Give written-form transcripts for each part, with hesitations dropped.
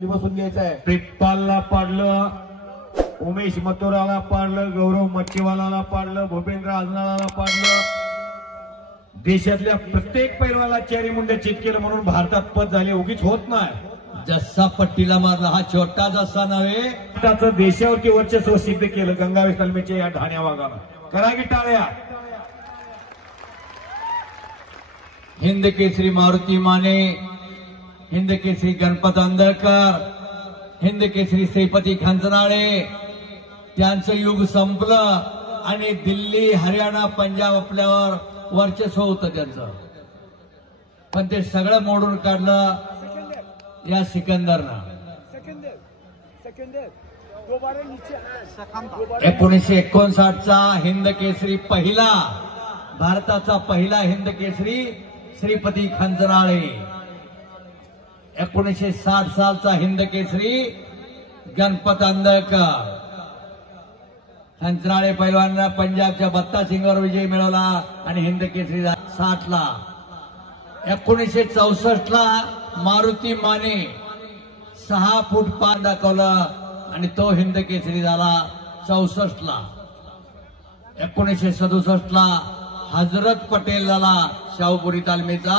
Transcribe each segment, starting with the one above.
बसून घ्यायचा आहे। प्रितपालला पाडलं, उमेश मथुराला पाडलं, गौरव मच्छीवालाला पाडलं, भूपेंद्र आजनाळाला पाडलं। देशातल्या प्रत्येक पैलवाला चारी मुंड्या चित केलं म्हणून भारतात पद झाले, उगीच होत नाही। जस्सा पट्टीला मारला हा छोटा जस्सा नव्हे, त्याचं देशावरती वर्चस्व सिद्ध केलं गंगावेश तालमीच्या या ढाण्या वाघानं। करा की टाळ्या। हिंद केसरी मारुती माने, हिंद केसरी गणपत आंदळकर, हिंद केसरी श्रीपती खंचनाळे, त्यांचं युग संपलं आणि दिल्ली हरियाणा पंजाब आपल्यावर वर्चस्व होतं त्यांचं, पण ते सगळं मोडून काढलं या सिकंदरनं। 1959चा हिंद केसरी पहिला, भारताचा पहिला हिंद केसरी श्रीपती खंचनाळे। 1960 सालचा हिंद केसरी गणपत आंदळकर। खंचनाळे पैलवानांना पंजाबच्या बत्ता सिंगवर विजय मिळवला आणि हिंद केसरी 60 ला। 1964 ला मारुती माने 6 फूट 5 दाखवलं आणि तो हिंद केसरी झाला 64 ला। 1967 ला हजरत पटेल झाला शाहूपुरी तालमीचा।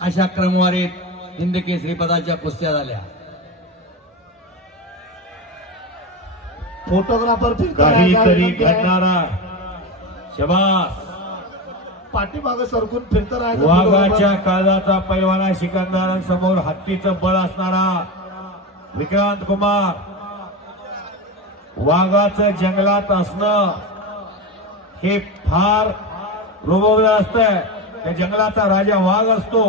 अशा क्रमवारीत हिंद केसरी पदाच्या कुस्त्या झाल्या। फोटोग्राफर काहीतरी घडणारा शबास पाठीमागे सरकून फिरत राहायचं। वाघाच्या काळाचा पैलवाना सिकंदरांसमोर हत्तीचं बळ असणारा विक्रांत कुमार। वाघाचं जंगलात असणं हे फार रुबाबदार असतं, त्या जंगलाचा राजा वाघ असतो।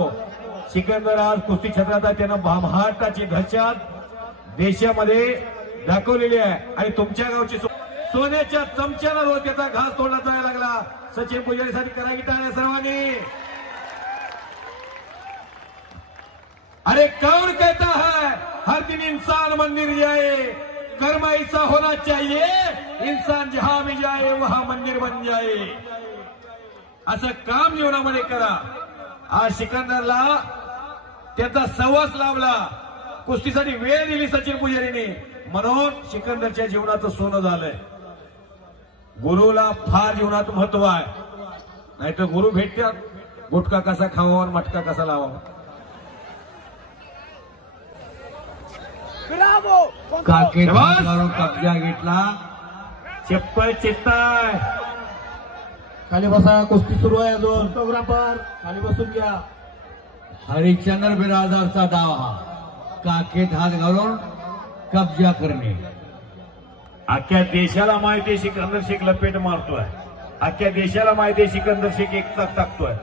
सिकंदर आज कुस्ती क्षेत्रात त्यानं महाराष्ट्राची दहशत देशामध्ये दाखवलेली आहे आणि तुमच्या गावची सोन्याच्या चमच्यानं रोज त्याचा घास तोडला जायला लागला। सचिन पुजारीसाठी करा की टाळ्या सर्वांनी। अरे कौन कहता है हर दिन इंसान मंदिर जाए, कर्म ऐसा होना चाहिए इंसान जहां भी जाए वहां मंदिर बन जाए। असं काम जीवनामध्ये करा। आज सिकंदरला त्याचा सहवास लाभला, कुस्तीसाठी वेळ दिली सचिन पुजारीने, म्हणून सिकंदरच्या जीवनाचं सोनं झालंय। गुरुला फार जीवनात महत्व आहे, नाहीतर गुरु भेटतात गुटखा कसा खावा मटका कसा लावावा। काके कब्जा घेतला, चप्पल चित्ताय खाली बसा, कुस्ती सुरू आहे अजून। फोटोग्राफर खाली बसून घ्या। हरिश्चंद्र बिरादरचा डाव हा, काकेत हात घालून कब्जा करणे। अख्ख्या देशाला माहिती आहे सिकंदर शेख लपेट मारतोय, अख्ख्या देशाला माहिती आहे सिकंदर शेख एक चाक टाकतोय,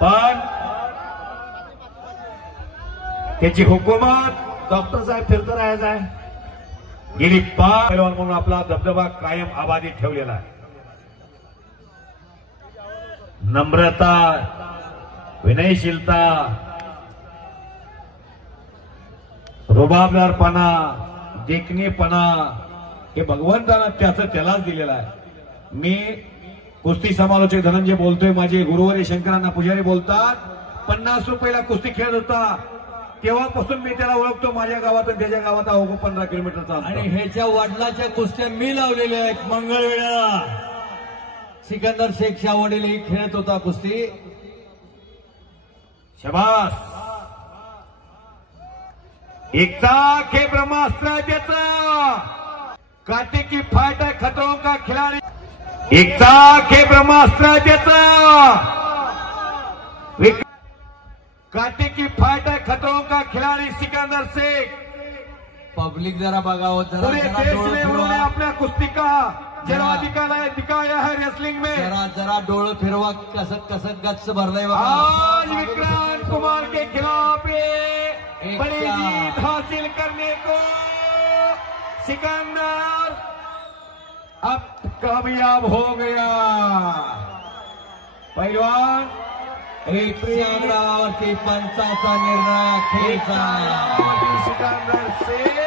पण त्याची हुकूमत डॉक्टर साहेब फिरत राहायचं आहे। गेली 5 पैलवान म्हणून आपला दबदबा कायम अबाधित ठेवलेला आहे। नम्रता, विनयशीलता, रुबाबदारपणा, देखणेपणा हे भगवंतानं त्यालाच दिलेलं आहे। मी कुस्ती समालोचक धनंजय बोलतोय, माझे गुरुवारी शंकरांना पुजारी बोलतात। 50 रुपयाला कुस्ती खेळत होता तेव्हापासून मी त्याला ओळखतो। माझ्या गावात आणि त्याच्या गावात अवघ 15 किलोमीटरचा आणि ह्याच्या वडिलाच्या कुस्त्या मी लावलेल्या आहेत। मंगळवेळा सिकंदर शेखच्या वडीलही खेळत होता कुस्ती। शबास, एकता के ब्रह्मास्त्र त्याचा काटेकी फाइट है खतरों का खिलाड़ी, एकता के ब्रह्मास्त्र त्याचा काटे की फाइट है खतरों का खिलाड़ी सिकंदर शेख। पब्लिक जरा बघावं, पूरे देश में उन्होंने अपना कुश्ती का जरा दिखाया है रेसलिंग में। जरा डोळे फिरवा, कसं कसं गच्च भरलंय आज विक्रांत कुमार के खिलाफ बड़ी जीत हासिल करने को सिकंदर अब कामयाब हो गया। पहलवान अंगावरती पंचाचा निर्णय खेळचा सिकंदर शेख।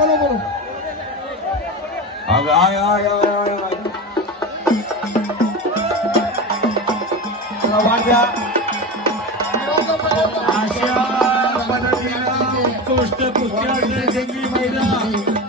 बोलो बोलो अगं I I I I I. वाट्या अशा पद्धतीनं उत्कृष्ट कुस्त्या जंगी मैदान